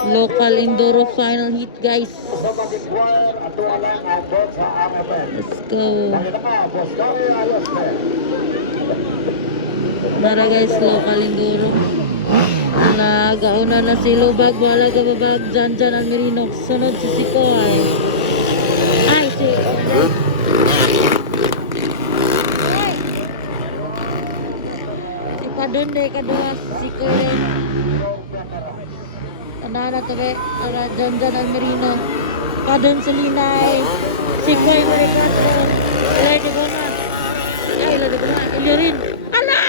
Local Enduro final heat, guys. Let's go. Nara guys, local Enduro. Nagauna na si Lubag, wala gababag, Janjan Almerino. Sunod si Sikoy. Ay, si Padon de kadua si Sikoy rin. Anara tabi, Janjan Almerino. Padon sa Linay. Sikoy Maricatro. Ilay di ko na. Ay, ilay di ko na. Ilyorin. Ala!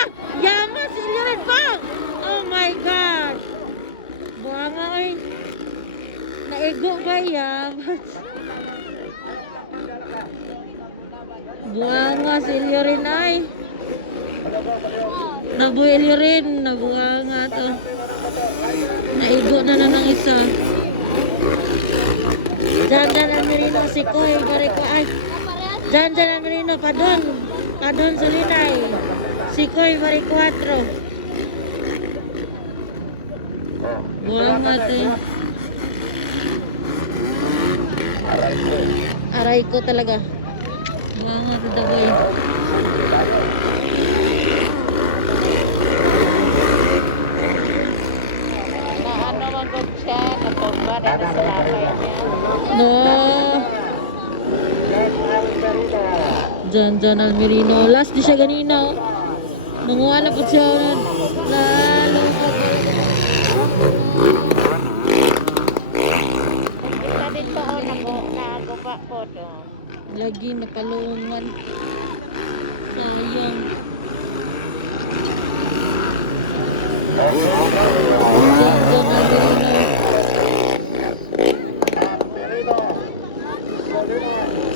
Yaman si Ilyorin pa! Oh my God! Buanga ay. Naigo ba yan? Buanga si Ilyorin ay. Nabuhay Ilyorin. Nabuanga to. Naigo na ng isa. Janjan Almerino, Sikoy, Bariko ay. Janjan Almerino, Padon. Padon Sulinay. Sikoy, Bariko 4. Buang natin. Aray ko talaga. Buang natin daboy. Ano magod siya, natumba na sa lakay niya. No. Janjan Almerino. Last di siya ganina. Nanguha na po siya. Lalo. Kita dito o nagupa po to. Lagi napalungan. Sayang. Janjan Almerino.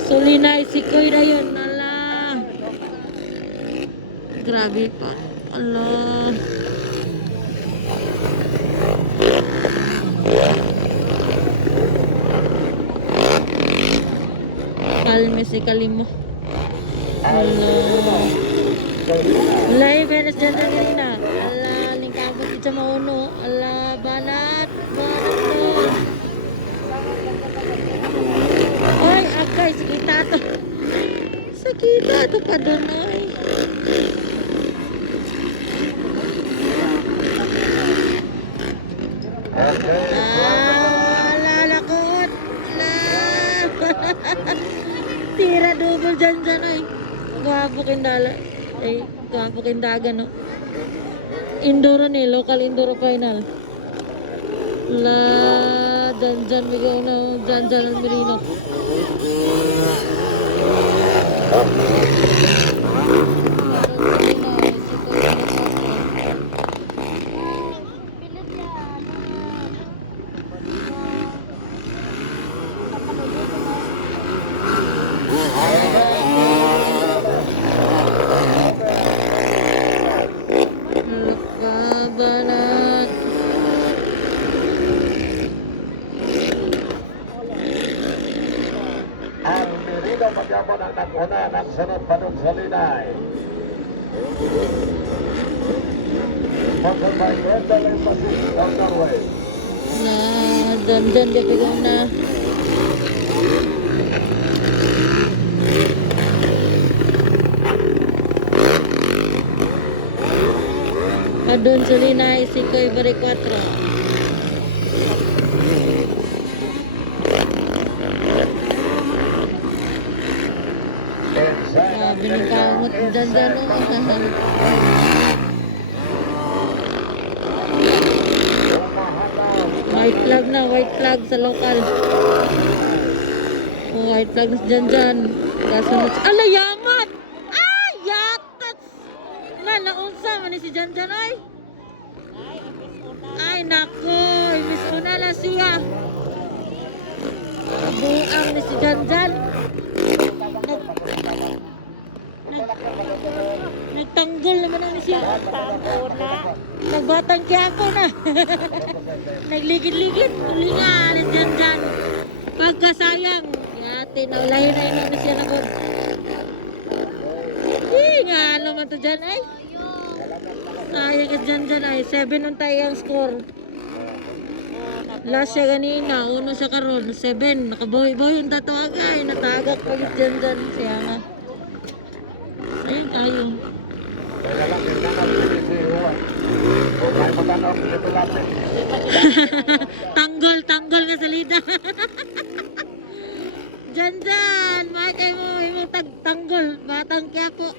Sulinay, Sikoy na yun. Ala. Grabe pa. Ala. Kalme si Kalimo. Ala. Ala, Venus dyan na ganina. Ala, lingkabot di sa mauno. Ala, banat. Banat doon. Ay, agay, sakita to. Sakita to pa doon, ay. Lalakot. Tira double dyan, ay. Gwapo kindala. Ay, gwapo kindagan, no. Enduro ni, local Enduro final. Janjan bigaw na, Janjan Almerino. Kabanat. Almerino magyabon ang nag-una ng sunod pa dun sa Linay. Sponsored by Rental Embassy of Norway. Janjan dia pegang na. Padon Sulinay, Sikoy Bariko 4. Binungkamot dyan dyan, no? White flag na, white flag sa local. Oh, white flag na dyan dyan. Kasunod. Ala, yaman! Ay, yatat! Naunsa man ni si dyan dyan, ay? Ay, nako! Miss una na siya. Buang ni si dyan dyan. Nagtanggol naman ang siya. Nagbatang kaya ako na. Nagligid-ligid. Tulingan. Dyan dyan. Pagkasayang. Yate, naulahin na yun na siya na god. Nga, ano man to dyan ay. Sayang ka dyan dyan ay. 7 ang tayo ang score. Last siya ganina, uno siya karon, 7. Nakabawi-bawi yung tato agay. Natagak pa yung dyan siya nga. Ayun tayo. Kaya lang, yung nanap ni si Juan. Kung may matanong, ito lapit. Tanggol nga salida. Dyan, makikay mo, yung tanggol, batang kya po.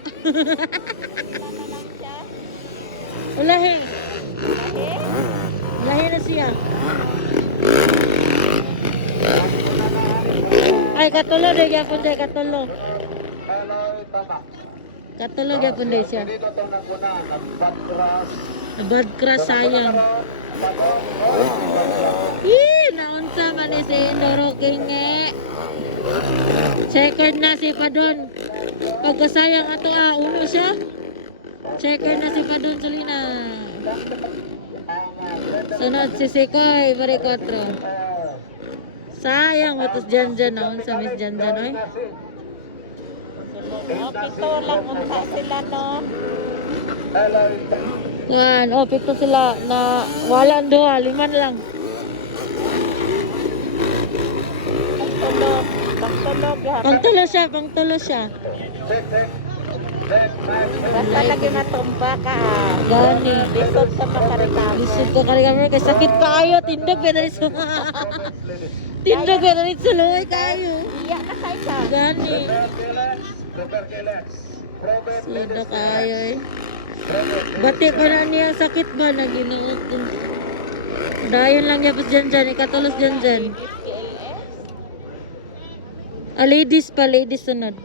Ulahi. Ulahi na siya. Ay, katulo de gyapon day katulo. Hello, tama. Katulo gyapon day siya. Dito ito naguna, nag-backcross. Bad crush sayang. Naunsa man ni si Indoro Kinge. Checkered na si Padon. Pagkasayang ato uno siya. Checkered na si Padon Solina. Sunod si Sikoy, bari 4. Sayang matos dyan naunsa Miss dyan oy. Pito lang unta sila no. Hello, Yan, pito sila na wala ang 2, 5 lang. Pagtulog ya. Pangtulo siya. Basta lagi matumba ka. Gani. Lisod sa makaritamo. Lisod ko kaya kay sakit kayo, tindog ka na rin sa tindog ka na rin sa luhay kayo. Iya na kay ka. Gani. prepare Kilex. Suda kayo eh. Bati ko na niya sakit ba na ginuot. Dayon lang yapos dyan, ikatulos dyan. PLS. Ladies sunod.